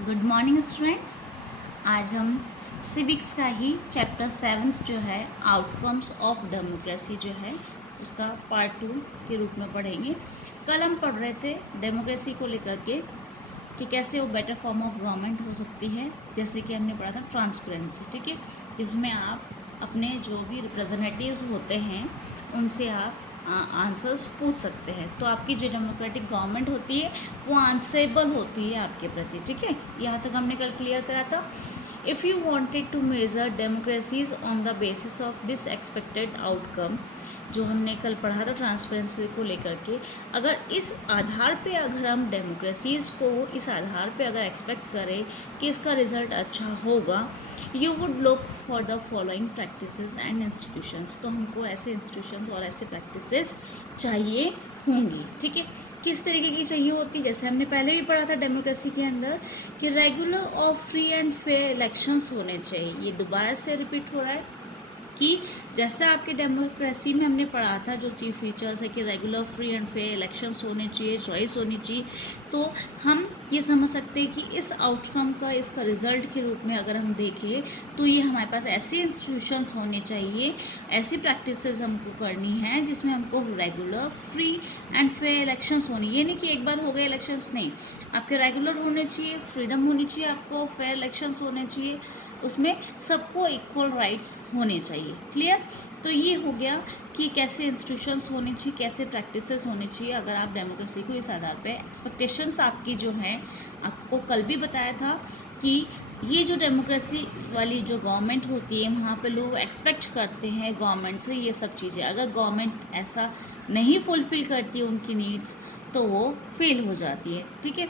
Good morning students. आज हम civics का ही चैप्टर 7 जो है आउटकम्स ऑफ डेमोक्रेसी जो है उसका पार्ट 2 के रूप में पढ़ेंगे। कल हम पढ़ रहे थे डेमोक्रेसी को लेकर के कि कैसे वो बेटर फॉर्म ऑफ गवर्नमेंट हो सकती है। जैसे कि हमने पढ़ा था ट्रांसपेरेंसी, ठीक है, जिसमें आप अपने जो भी रिप्रेजेंटेटिव्स होते हैं उनसे आप आंसर्स पूछ सकते हैं। तो आपकी जो डेमोक्रेटिक गवर्नमेंट होती है वो आंसरेबल होती है आपके प्रति, ठीक है। यहाँ तक हमने कल क्लियर करा था। If you wanted to measure democracies on the basis of this expected outcome, जो हमने कल पढ़ा था ट्रांसपेरेंसी को लेकर के, अगर इस आधार पे अगर हम डेमोक्रेसीज़ को इस आधार पे अगर एक्सपेक्ट करें कि इसका रिज़ल्ट अच्छा होगा, you would look for the following practices and institutions. तो हमको ऐसे इंस्टीट्यूशंस और ऐसे प्रैक्टिसेस चाहिए होंगी, ठीक है। किस तरीके की चाहिए होती, जैसे हमने पहले भी पढ़ा था डेमोक्रेसी के अंदर कि रेगुलर और फ्री एंड फेयर इलेक्शंस होने चाहिए। ये दोबारा से रिपीट हो रहा है कि जैसे आपके डेमोक्रेसी में हमने पढ़ा था जो चीफ फीचर्स है कि regular free and fair elections होने चाहिए, चॉइस होनी चाहिए। तो हम ये समझ सकते हैं कि इस आउटकम का, इसका रिजल्ट के रूप में अगर हम देखें तो ये हमारे पास ऐसे इंस्टीट्यूशंस होने चाहिए, ऐसी प्रैक्टिसेस हमको करनी है जिसमें हमको regular free and fair elections होनी। ये नहीं कि एक बार हो गए इलेक्शंस, नहीं, आपके रेगुलर होने चाहिए, फ्रीडम होनी चाहिए, आपको फेयर इलेक्शंस होने चाहिए, उसमें सबको इक्वल राइट्स होने चाहिए। क्लियर। तो ये हो गया कि कैसे इंस्टीट्यूशंस होने चाहिए, कैसे प्रैक्टिसेस होने चाहिए अगर आप डेमोक्रेसी को इस आधार पे एक्सपेक्टेशंस आपकी जो हैं, आपको कल भी बताया था कि ये जो डेमोक्रेसी वाली जो गवर्नमेंट होती है वहाँ पे लोग एक्सपेक्ट करते हैं गवर्नमेंट से ये सब चीज़ें। अगर गवर्नमेंट ऐसा नहीं फुलफ़िल करती उनकी नीड्स तो वो फेल हो जाती है, ठीक है।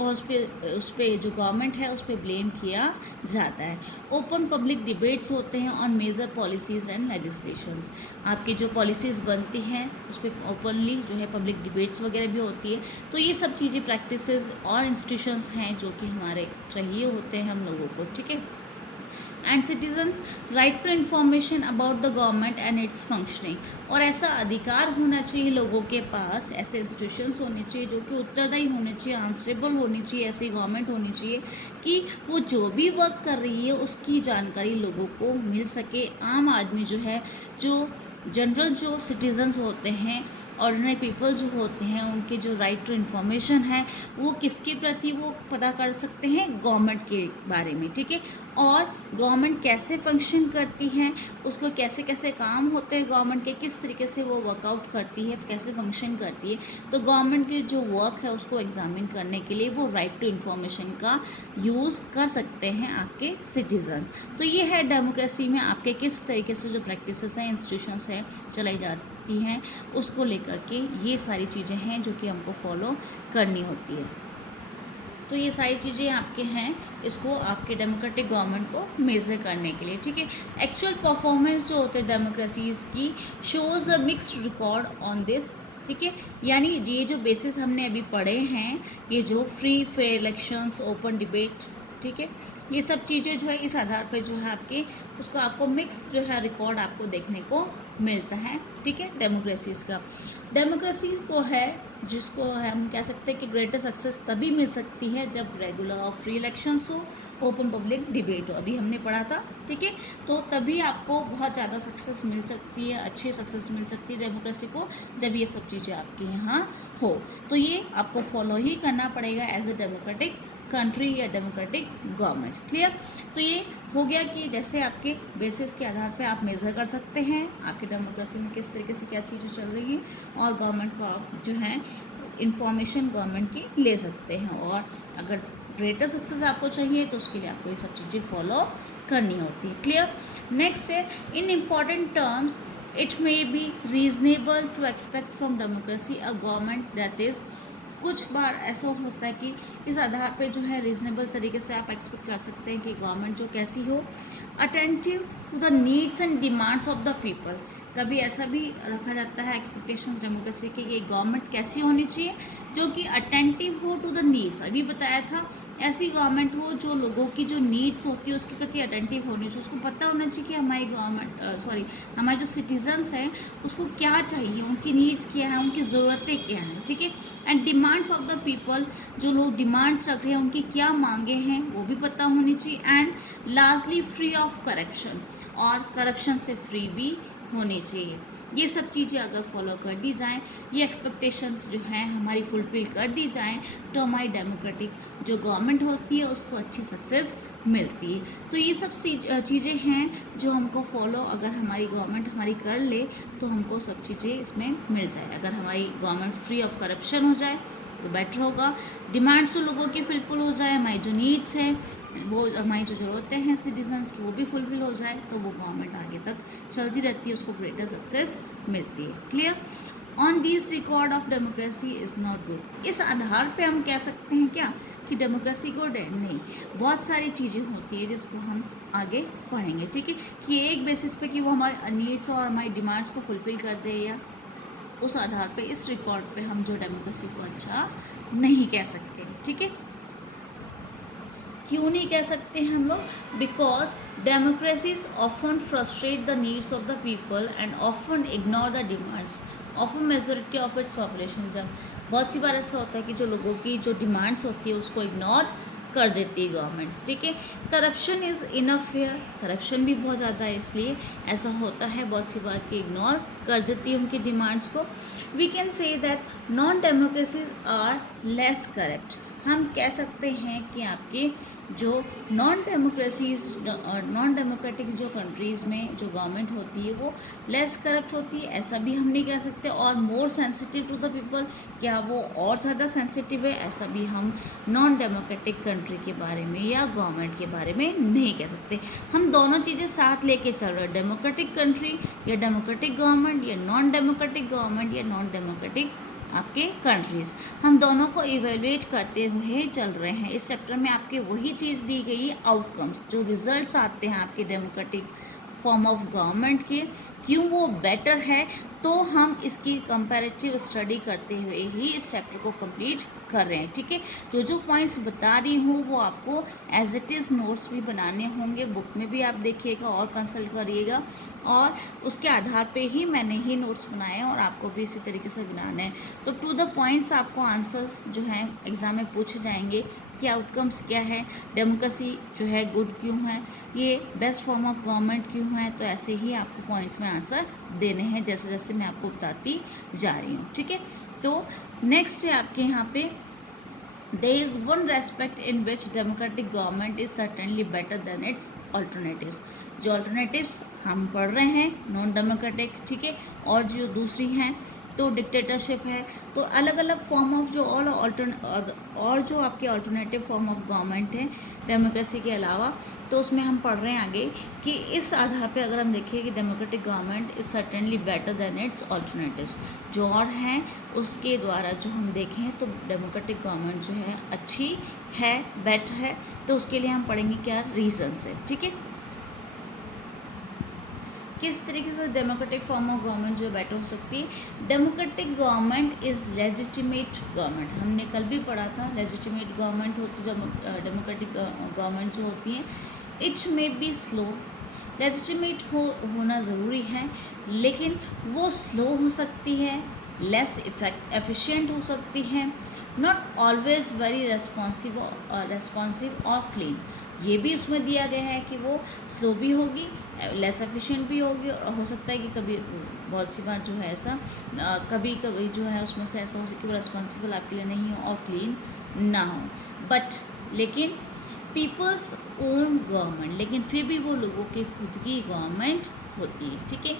और उस पर जो गवर्नमेंट है उस पर ब्लेम किया जाता है। ओपन पब्लिक डिबेट्स होते हैं on major policies and legislations. आपकी जो पॉलिसीज़ बनती हैं उस पर ओपनली जो है पब्लिक डिबेट्स वगैरह भी होती है। तो ये सब चीज़ें प्रैक्टिसेस और इंस्टीट्यूशंस हैं जो कि हमारे चाहिए होते हैं हम लोगों को, ठीक है। And citizens right to information about the government and its functioning. और ऐसा अधिकार होना चाहिए लोगों के पास, ऐसे इंस्टीट्यूशंस होने चाहिए जो कि उत्तरदायी होने चाहिए, आंसरेबल होनी चाहिए, ऐसी गवर्नमेंट होनी चाहिए कि वो जो भी वर्क कर रही है उसकी जानकारी लोगों को मिल सके। आम आदमी जो है, जो जनरल जो सिटीजन्स होते हैं, ऑर्डिनरी पीपल जो होते हैं, उनके जो राइट टू इन्फॉर्मेशन है वो किसके प्रति वो पता कर सकते हैं, गवर्नमेंट के बारे में, ठीक है। और गवर्नमेंट कैसे फंक्शन करती है, उसको कैसे कैसे काम होते हैं गवर्नमेंट के, किस तरीके से वो वर्कआउट करती है, कैसे फंक्शन करती है। तो गवर्नमेंट की जो वर्क है उसको एग्जामिन करने के लिए वो राइट टू इन्फॉर्मेशन का यूज़ कर सकते हैं आपके सिटीज़न। तो ये है डेमोक्रेसी में आपके किस तरीके से जो प्रैक्टिसेस हैं, इंस्टीट्यूशंस हैं चलाई जाती हैं, उसको लेकर के ये सारी चीज़ें हैं जो कि हमको फॉलो करनी होती है। तो ये सारी चीज़ें आपके हैं, इसको आपके डेमोक्रेटिक गवर्नमेंट को मेज़र करने के लिए, ठीक है। एक्चुअल परफॉर्मेंस जो होते हैं डेमोक्रेसीज़ की shows a mixed record on this, ठीक है। यानी ये जो बेसिस हमने अभी पढ़े हैं, ये जो free fair elections, open debate, ठीक है, ये सब चीज़ें जो है इस आधार पर जो है आपके उसको आपको मिक्स जो है रिकॉर्ड आपको देखने को मिलता है, ठीक है, डेमोक्रेसीज़ का। डेमोक्रेसी को है जिसको हम कह सकते हैं कि ग्रेटर सक्सेस तभी मिल सकती है जब रेगुलर और फ्री इलेक्शंस हो, ओपन पब्लिक डिबेट हो, अभी हमने पढ़ा था, ठीक है। तो तभी आपको बहुत ज़्यादा सक्सेस मिल सकती है, अच्छी सक्सेस मिल सकती है डेमोक्रेसी को, जब ये सब चीज़ें आपके यहाँ हो। तो ये आपको फॉलो ही करना पड़ेगा एज ए डेमोक्रेटिक कंट्री या डेमोक्रेटिक गवर्नमेंट। क्लियर। तो ये हो गया कि जैसे आपके बेसिस के आधार पे आप मेज़र कर सकते हैं आपकी डेमोक्रेसी में किस तरीके से क्या चीज़ें चल रही हैं, और गवर्नमेंट को आप जो है इंफॉर्मेशन गवर्नमेंट की ले सकते हैं। और अगर ग्रेटर सक्सेस आपको चाहिए तो उसके लिए आपको ये सब चीज़ें फॉलो करनी होती है। क्लियर। नेक्स्ट है in important terms it may be reasonable to expect from democracy a government that is. कुछ बार ऐसा होता है कि इस आधार पे जो है रीज़नेबल तरीके से आप एक्सपेक्ट कर सकते हैं कि गवर्नमेंट जो कैसी हो, attentive to the needs and demands of the people, कभी ऐसा भी रखा जाता है एक्सपेक्टेशंस डेमोक्रेसी की कि गवर्नमेंट कैसी होनी चाहिए, जो कि अटेंटिव हो टू द नीड्स। अभी बताया था, ऐसी गवर्नमेंट हो जो लोगों की जो नीड्स होती है उसके प्रति अटेंटिव होनी चाहिए। उसको पता होना चाहिए कि हमारी गवर्नमेंट हमारे जो सिटीजन्स हैं उसको क्या चाहिए, उनकी नीड्स क्या है, उनकी ज़रूरतें क्या हैं, ठीक है। And demands of the people, जो लोग डिमांड्स रख रहे हैं उनकी क्या मांगे हैं वो भी पता होनी चाहिए। And lastly free of corruption, और करप्शन से फ्री भी होनी चाहिए। ये सब चीज़ें अगर फॉलो कर दी जाएँ, ये एक्सपेक्टेशंस जो हैं हमारी फुलफ़िल कर दी जाएँ, तो हमारी डेमोक्रेटिक जो गवर्नमेंट होती है उसको अच्छी सक्सेस मिलती है। तो ये सब चीज़ें हैं जो हमको फॉलो अगर हमारी गवर्नमेंट हमारी कर ले तो हमको सब चीज़ें इसमें मिल जाए। अगर हमारी गवर्नमेंट फ्री ऑफ करप्शन हो जाए तो बेटर होगा, डिमांड्स तो लोगों की फुलफिल हो जाए, हमारी जो नीड्स हैं वो, हमारी जो ज़रूरतें हैं सिटीजन्स की वो भी फुलफिल हो जाए, तो वो गवर्नमेंट आगे तक चलती रहती है, उसको ग्रेटर सक्सेस मिलती है। Clear? On this record of democracy is not good. इस आधार पे हम कह सकते हैं क्या कि डेमोक्रेसी गुड है? नहीं, बहुत सारी चीज़ें होती है जिसको हम आगे पढ़ेंगे, ठीक है। कि एक बेसिस पे कि वो हमारे नीड्स और हमारी डिमांड्स को फुलफिल कर दे, या उस आधार पे इस रिकॉर्ड पे हम जो डेमोक्रेसी को अच्छा नहीं कह सकते, ठीक है। क्यों नहीं कह सकते हम लोग? Because democracies often frustrate the needs of the people and often ignore the demands of a majority of its population. जब बहुत सी बार ऐसा होता है कि जो लोगों की जो डिमांड्स होती है उसको इग्नोर कर देती है गवर्नमेंट्स, ठीक है। Corruption is enough fair, corruption भी बहुत ज़्यादा है, इसलिए ऐसा होता है बहुत सी बार कि इग्नोर कर देती है उनकी डिमांड्स को। We can say that non democracies are less corrupt. हम कह सकते हैं कि आपके जो नॉन डेमोक्रेटिक जो कंट्रीज़ में जो गवर्नमेंट होती है वो लेस करप्ट होती है, ऐसा भी हम नहीं कह सकते। और more sensitive to the people, क्या वो और ज़्यादा सेंसिटिव है, ऐसा भी हम नॉन डेमोक्रेटिक कंट्री के बारे में या गवर्नमेंट के बारे में नहीं कह सकते। हम दोनों चीज़ें साथ लेके चल रहे हैं, डेमोक्रेटिक कंट्री या डेमोक्रेटिक गवर्नमेंट, या नॉन डेमोक्रेटिक गवर्नमेंट या नॉन डेमोक्रेटिक आपके कंट्रीज़, हम दोनों को इवेलुएट करते हुए चल रहे हैं। इस चैप्टर में आपके वही चीज़ दी गई है, आउटकम्स, जो रिजल्ट्स आते हैं आपके डेमोक्रेटिक फॉर्म ऑफ गवर्नमेंट के, क्यों वो बेटर है, तो हम इसकी कंपैरेटिव स्टडी करते हुए ही इस चैप्टर को कंप्लीट कर रहे हैं, ठीक है। जो पॉइंट्स बता रही हूँ वो आपको एज इट इज़ नोट्स भी बनाने होंगे, बुक में भी आप देखिएगा और कंसल्ट करिएगा, और उसके आधार पे ही मैंने ही नोट्स बनाए हैं और आपको भी इसी तरीके से बनाना है। तो टू द पॉइंट्स आपको आंसर्स जो हैं एग्ज़ाम में पूछे जाएंगे कि आउटकम्स क्या है, डेमोक्रेसी जो है गुड क्यों है, ये बेस्ट फॉर्म ऑफ गवर्नमेंट क्यों है, तो ऐसे ही आपको पॉइंट्स में आंसर देने हैं जैसे जैसे मैं आपको बताती जा रही हूँ, ठीक है। तो नेक्स्ट है आपके यहाँ पे, there is one respect in which democratic government is certainly better than its alternatives। जो alternatives हम पढ़ रहे हैं नॉन डेमोक्रेटिक, ठीक है, और जो दूसरी हैं तो डिक्टेटरशिप है, तो अलग अलग फॉर्म ऑफ जो और जो आपके अल्टरनेटिव फॉर्म ऑफ गवर्नमेंट है डेमोक्रेसी के अलावा, तो उसमें हम पढ़ रहे हैं आगे कि इस आधार पे अगर हम देखें कि democratic government is certainly better than it's alternatives, जो और हैं उसके द्वारा जो हम देखें तो डेमोक्रेटिक गवर्नमेंट जो है अच्छी है, बेटर है। तो उसके लिए हम पढ़ेंगे क्या रीजंस है, ठीक है, किस तरीके से डेमोक्रेटिक फॉर्म ऑफ गवर्नमेंट जो बेटर हो सकती है। Democratic government is legitimate government, हमने कल भी पढ़ा था, लेजिटिमेट गवर्नमेंट होती है, डेमोक्रेटिक गवर्नमेंट जो होती हैं, it may be slow. Legitimate होना ज़रूरी है, लेकिन वो स्लो हो सकती है, लेस एफिशिएंट हो सकती है, नॉट ऑलवेज वेरी रेस्पॉन्सिव और क्लीन। ये भी उसमें दिया गया है कि वो स्लो भी होगी, लेस एफिशिएंट भी होगी, और हो सकता है कि कभी बहुत सी बार जो है ऐसा कभी कभी जो है उसमें से ऐसा हो सके कि वो रिस्पॉन्सिबल आपके लिए नहीं हो और क्लीन ना हो, बट लेकिन पीपल्स ओन गवर्नमेंट, लेकिन फिर भी वो लोगों की खुद की गवर्नमेंट होती है, ठीक है।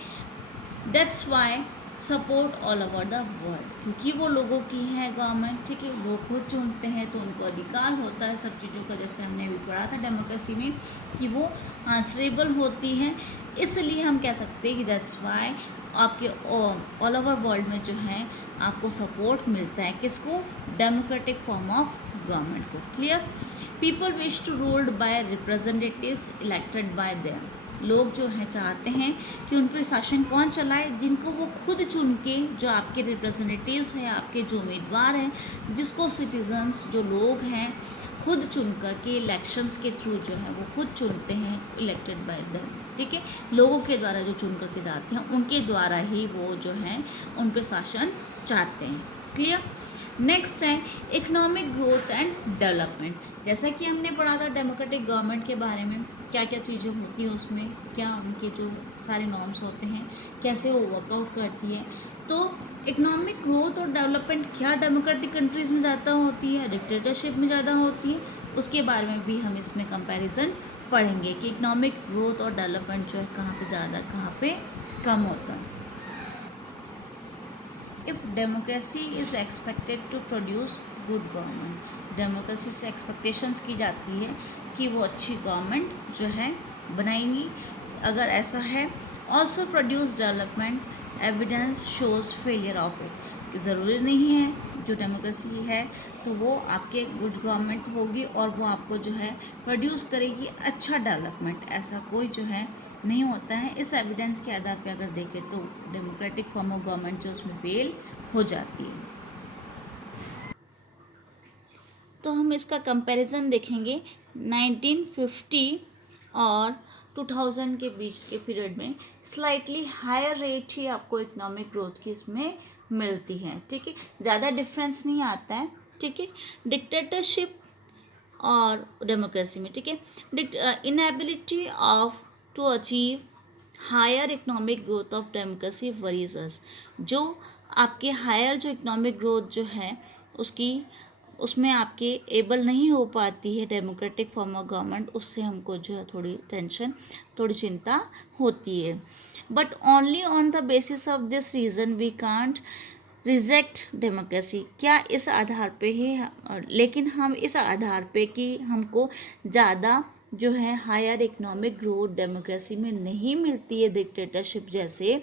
That's why support all over the world, क्योंकि वो लोगों की है गवर्नमेंट, ठीक है, लोग खुद चुनते हैं तो उनको अधिकार होता है सब चीज़ों का, जैसे हमने अभी पढ़ा था डेमोक्रेसी में कि वो आंसरेबल होती हैं, इसलिए हम कह सकते हैं कि दैट्स वाई आपके ऑल ओवर वर्ल्ड में जो है आपको सपोर्ट मिलता है, किसको, डेमोक्रेटिक फॉर्म ऑफ गवर्नमेंट को। Clear? People wish to ruled by representatives elected by them, लोग जो हैं चाहते हैं कि उन पर शासन कौन चलाए, जिनको वो खुद चुन के, जो आपके रिप्रेजेंटेटिव्स हैं, आपके जो उम्मीदवार हैं, जिसको सिटीजन्स जो लोग हैं खुद चुन कर के इलेक्शंस के थ्रू जो है वो खुद चुनते हैं, इलेक्टेड बाय देम, ठीक है, लोगों के द्वारा जो चुन करके जाते हैं उनके द्वारा ही वो जो है उन पर शासन चाहते हैं। क्लियर। नेक्स्ट है इकोनॉमिक ग्रोथ एंड डेवलपमेंट। जैसा कि हमने पढ़ा था डेमोक्रेटिक गवर्नमेंट के बारे में, क्या क्या चीज़ें होती हैं उसमें, क्या उनके जो सारे नॉर्म्स होते हैं, कैसे वो वर्कआउट करती है। तो इकोनॉमिक ग्रोथ और डेवलपमेंट क्या डेमोक्रेटिक कंट्रीज़ में ज़्यादा होती है, डिक्टेटरशिप में ज़्यादा होती है, उसके बारे में भी हम इसमें कंपैरिजन पढ़ेंगे कि इकोनॉमिक ग्रोथ और डेवलपमेंट जो है कहाँ पे ज़्यादा कहाँ पे कम होता है। If democracy is expected to produce good government, democracy से एक्सपेक्टेशंस की जाती है कि वो अच्छी गवर्नमेंट जो है बनाएंगी। अगर ऐसा है, also produce development, evidence shows failure of it, ज़रूरी नहीं है जो डेमोक्रेसी है तो वो आपके गुड गवर्नमेंट होगी और वो आपको जो है प्रोड्यूस करेगी अच्छा डेवलपमेंट, ऐसा कोई जो है नहीं होता है। इस एविडेंस के आधार पर अगर देखें तो डेमोक्रेटिक फॉर्म ऑफ गवर्नमेंट जो उसमें फेल हो जाती है। तो हम इसका कंपैरिजन देखेंगे 1950 और 2000 के बीच के पीरियड में स्लाइटली हायर रेट ही आपको इकोनॉमिक ग्रोथ की इसमें मिलती है, ठीक है, ज़्यादा डिफरेंस नहीं आता है, ठीक है। डिक्टेटरशिप और डेमोक्रेसी में, ठीक है, inability of to achieve higher economic growth of democracy worries us, जो आपके हायर जो इकोनॉमिक ग्रोथ जो है उसमें आपके एबल नहीं हो पाती है डेमोक्रेटिक फॉर्म ऑफ गवर्नमेंट, उससे हमको जो है थोड़ी टेंशन, थोड़ी चिंता होती है। But only on the basis of this reason we can't reject democracy, क्या इस आधार पे ही, लेकिन हम इस आधार पे कि हमको ज़्यादा जो है हायर इकोनॉमिक ग्रोथ डेमोक्रेसी में नहीं मिलती है डिक्टेटरशिप जैसे,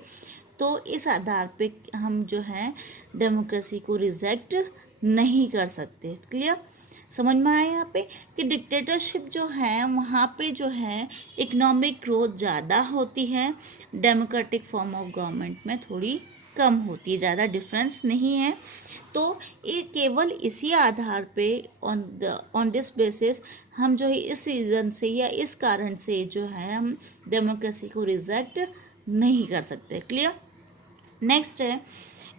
तो इस आधार पे हम जो है डेमोक्रेसी को रिजेक्ट नहीं कर सकते। क्लियर, समझ में आया यहाँ पे कि डिक्टेटरशिप जो है वहाँ पे जो है इकोनॉमिक ग्रोथ ज़्यादा होती है, डेमोक्रेटिक फॉर्म ऑफ गवर्नमेंट में थोड़ी कम होती है, ज़्यादा डिफरेंस नहीं है। तो ये केवल इसी आधार पे ऑन दिस बेसिस हम जो है इस रीज़न से या इस कारण से जो है हम डेमोक्रेसी को रिजेक्ट नहीं कर सकते। क्लियर। नेक्स्ट है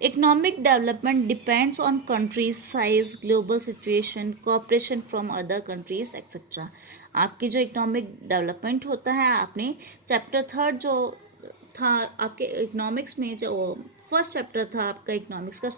economic development depends on countries size, global situation, cooperation from other countries etcetera. आपकी जो इकोनॉमिक डेवलपमेंट होता है, आपने चैप्टर 3 जो था आपके इकोनॉमिक्स में, जो फर्स्ट चैप्टर था आपका इकोनॉमिक्स का,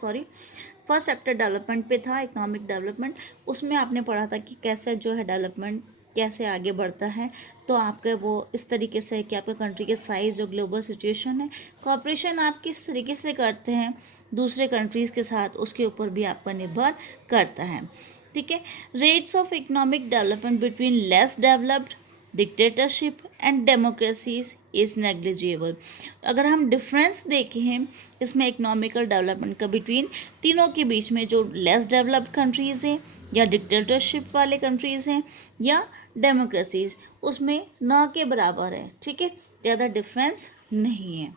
फर्स्ट चैप्टर डेवलपमेंट पे था, इकोनॉमिक डेवलपमेंट, उसमें आपने पढ़ा था कि कैसे जो है डेवलपमेंट कैसे आगे बढ़ता है। तो आपका वो इस तरीके से है कि आपका कंट्री के साइज़, जो ग्लोबल सिचुएशन है, कोऑपरेशन आप किस तरीके से करते हैं दूसरे कंट्रीज़ के साथ, उसके ऊपर भी आपका निर्भर करता है, ठीक है। Rates of economic development between less developed, dictatorship and democracies is negligible. अगर हम डिफरेंस देखें इसमें इकोनॉमिकल डेवलपमेंट का बिटवीन तीनों के बीच में, जो लेस डेवलप्ड कंट्रीज़ हैं या डिक्टेटरशिप वाले कंट्रीज़ हैं या डेमोक्रेसीज, उसमें न के बराबर है, ठीक है, ज़्यादा डिफरेंस नहीं है।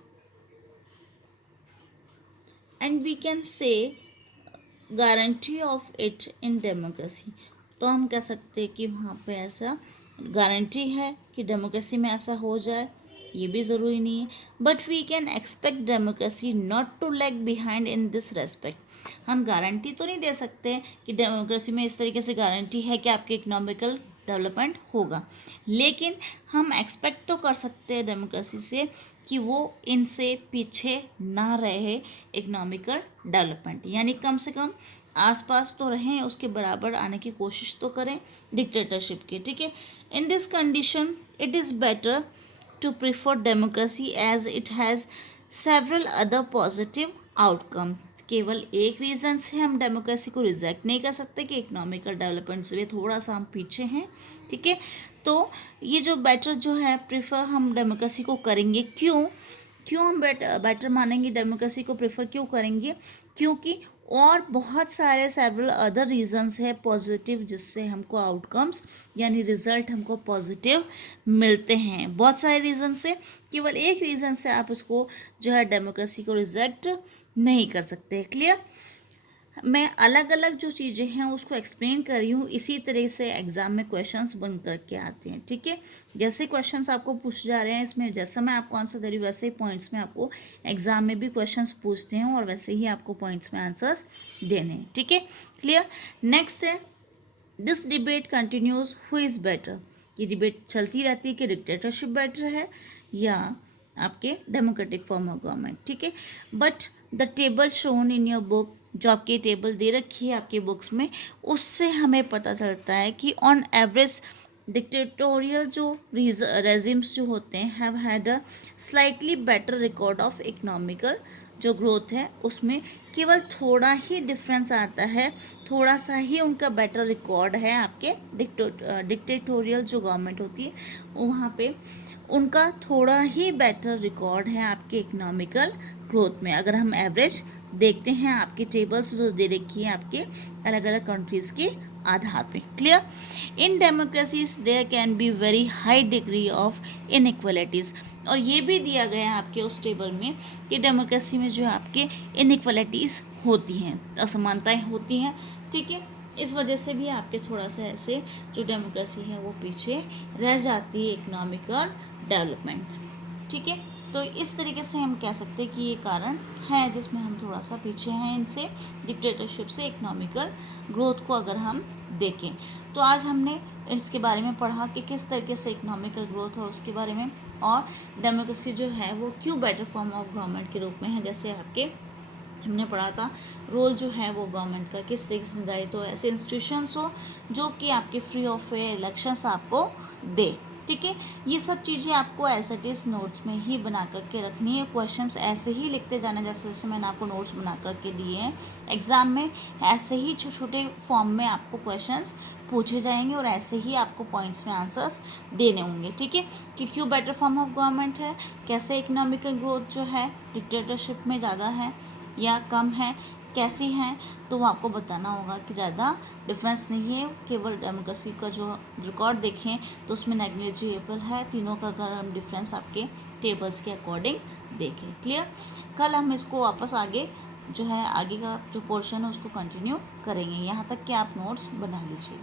And we can say guarantee of it in democracy, तो हम कह सकते हैं कि वहाँ पे ऐसा गारंटी है कि डेमोक्रेसी में ऐसा हो जाए, ये भी ज़रूरी नहीं है। But we can expect democracy not to lag behind in this respect. हम गारंटी तो नहीं दे सकते कि डेमोक्रेसी में इस तरीके से गारंटी है कि आपके इकोनॉमिकल डेवलपमेंट होगा, लेकिन हम एक्सपेक्ट तो कर सकते हैं डेमोक्रेसी से कि वो इनसे पीछे ना रहे इकोनॉमिकल डेवलपमेंट, यानी कम से कम आसपास तो रहें, उसके बराबर आने की कोशिश तो करें डिक्टेटरशिप की, ठीक है। In this condition it is better to prefer democracy as it has several other positive outcome. केवल एक रीज़न से हम डेमोक्रेसी को रिजेक्ट नहीं कर सकते कि इकोनॉमिकल डेवलपमेंट से भी थोड़ा सा हम पीछे हैं, ठीक है। तो ये जो बेटर जो है प्रिफर हम डेमोक्रेसी को करेंगे, क्यों हम बेटर मानेंगे, डेमोक्रेसी को प्रेफर क्यों करेंगे, क्योंकि और बहुत सारे सेवरल अदर रीजंस है पॉजिटिव जिससे हमको आउटकम्स यानी रिजल्ट हमको पॉजिटिव मिलते हैं। बहुत सारे रीज़न से, केवल एक रीज़न से आप उसको जो है डेमोक्रेसी को रिजेक्ट नहीं कर सकते। क्लियर? मैं अलग अलग जो चीज़ें हैं उसको एक्सप्लेन कर रही हूँ, इसी तरह से एग्ज़ाम में क्वेश्चंस बन करके आते हैं। ठीक है, जैसे क्वेश्चंस आपको पूछ जा रहे हैं इसमें, जैसा मैं आपको आंसर दे रही हूँ वैसे ही पॉइंट्स में आपको एग्ज़ाम में भी क्वेश्चंस पूछते हैं और वैसे ही आपको पॉइंट्स में आंसर्स देने हैं। ठीक है, क्लियर? नेक्स्ट है this debate continues, who is better. ये डिबेट चलती रहती है कि डिक्टेटरशिप बेटर है या आपके डेमोक्रेटिक फॉर्म ऑफ गवर्नमेंट। ठीक है, but the table shown in your book, जो आपकी टेबल दे रखी है आपके बुक्स में, उससे हमें पता चलता है कि ऑन एवरेज डिक्टेटोरियल जो रेजिम्स जो होते हैं have had a slightly better record of economical जो ग्रोथ है, उसमें केवल थोड़ा ही डिफरेंस आता है, थोड़ा सा ही उनका बेटर रिकॉर्ड है। आपके डिक्टेटोरियल जो गवर्नमेंट होती है वहाँ पे उनका थोड़ा ही बेटर रिकॉर्ड है आपके इकोनॉमिकल ग्रोथ में, अगर हम एवरेज देखते हैं आपकी टेबल्स जो दे रखी है आपके अलग अलग कंट्रीज़ के आधार पे। Clear? In democracies there can be very high degree of inequalities, और ये भी दिया गया है आपके उस टेबल में कि डेमोक्रेसी में जो है आपके इनइक्वलिटीज़ होती हैं, असमानताएं होती हैं। ठीक है, इस वजह से भी आपके थोड़ा सा ऐसे जो डेमोक्रेसी है वो पीछे रह जाती है इकोनॉमिकल डेवलपमेंट। ठीक है, तो इस तरीके से हम कह सकते हैं कि ये कारण है जिसमें हम थोड़ा सा पीछे हैं इनसे, डिक्टेटरशिप से इकोनॉमिकल ग्रोथ को अगर हम देखें। तो आज हमने इसके बारे में पढ़ा कि किस तरीके से इकोनॉमिकल ग्रोथ और उसके बारे में, और डेमोक्रेसी जो है वो क्यों बेटर फॉर्म ऑफ गवर्नमेंट के रूप में है। जैसे आपके हमने पढ़ा था रोल जो है वो गवर्नमेंट का किस तरीके से जाए, तो ऐसे इंस्टीट्यूशंस हो जो कि आपके फ्री ऑफ इलेक्शंस आपको दे। ठीक है, ये सब चीज़ें आपको एज इट इज़ नोट्स में ही बना करके रखनी है। क्वेश्चंस ऐसे ही लिखते जाना, जैसे जैसे मैंने आपको नोट्स बना करके दिए हैं एग्ज़ाम में, ऐसे ही छोटे छोटे फॉर्म में आपको क्वेश्चंस पूछे जाएंगे और ऐसे ही आपको पॉइंट्स में आंसर्स देने होंगे। ठीक है, कि क्यों बेटर फॉर्म ऑफ गवर्नमेंट है, कैसे इकोनॉमिकल ग्रोथ जो है डिक्टेटरशिप में ज़्यादा है या कम है, कैसी हैं, तो वो आपको बताना होगा कि ज़्यादा डिफरेंस नहीं है। केवल डेमोक्रेसी का जो रिकॉर्ड देखें तो उसमें नेग्लिजिबल है, तीनों का अगर हम डिफरेंस आपके टेबल्स के अकॉर्डिंग देखें। क्लियर? कल हम इसको वापस आगे जो है आगे का जो पोर्शन है उसको कंटिन्यू करेंगे, यहाँ तक कि आप नोट्स बना लीजिए।